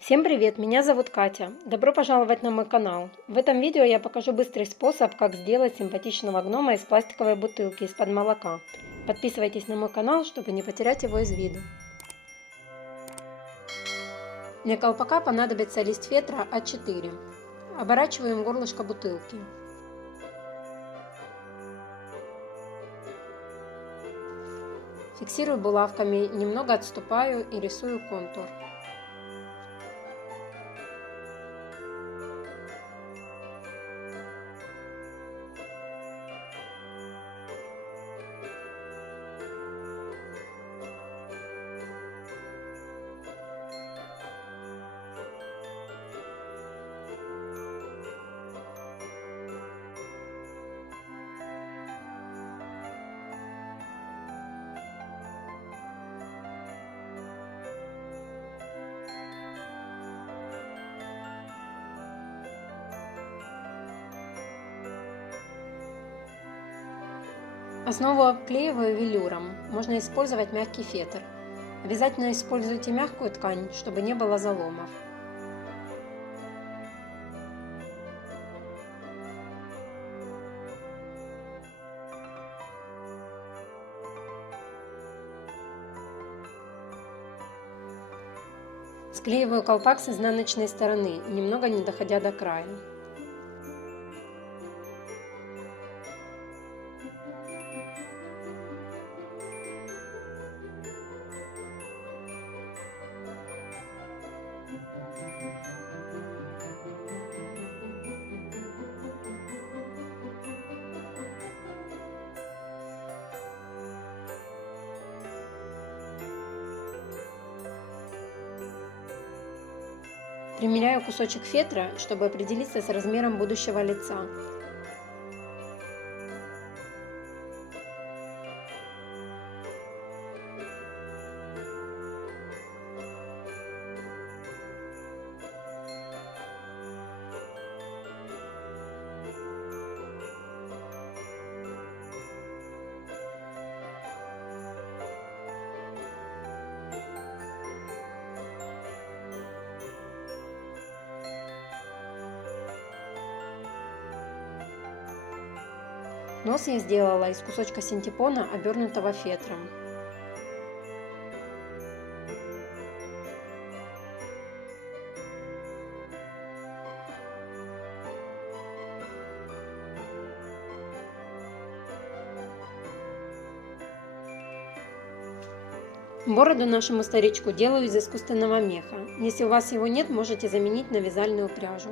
Всем привет, меня зовут Катя. Добро пожаловать на мой канал. В этом видео я покажу быстрый способ, как сделать симпатичного гнома из пластиковой бутылки из-под молока. Подписывайтесь на мой канал, чтобы не потерять его из виду. Для колпака понадобится лист фетра А4. Оборачиваем горлышко бутылки. Фиксирую булавками, немного отступаю и рисую контур. Основу обклеиваю велюром. Можно использовать мягкий фетр. Обязательно используйте мягкую ткань, чтобы не было заломов. Склеиваю колпак с изнаночной стороны, немного не доходя до края. Примеряю кусочек фетра, чтобы определиться с размером будущего лица. Нос я сделала из кусочка синтепона, обернутого фетром. Бороду нашему старичку делаю из искусственного меха. Если у вас его нет, можете заменить на вязальную пряжу.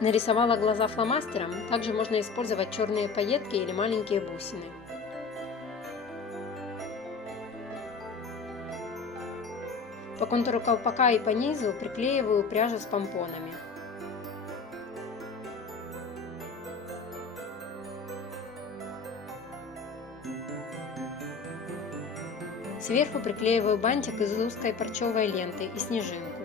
Нарисовала глаза фломастером, также можно использовать черные пайетки или маленькие бусины. По контуру колпака и по низу приклеиваю пряжу с помпонами. Сверху приклеиваю бантик из узкой парчевой ленты и снежинку.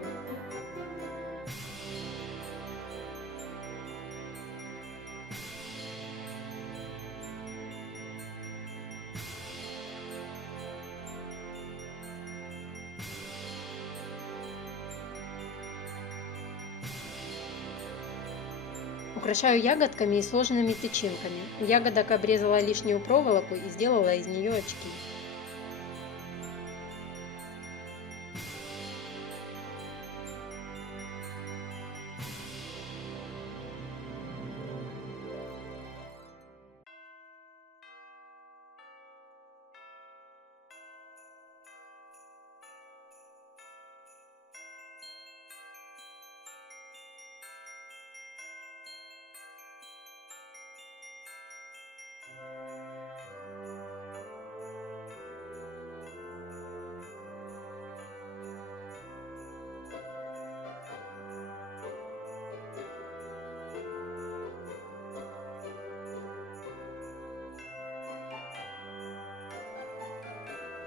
Украшаю ягодками и сложенными тычинками. У ягодок обрезала лишнюю проволоку и сделала из нее очки.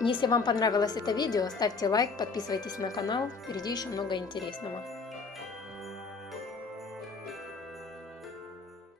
Если вам понравилось это видео, ставьте лайк, подписывайтесь на канал, впереди еще много интересного.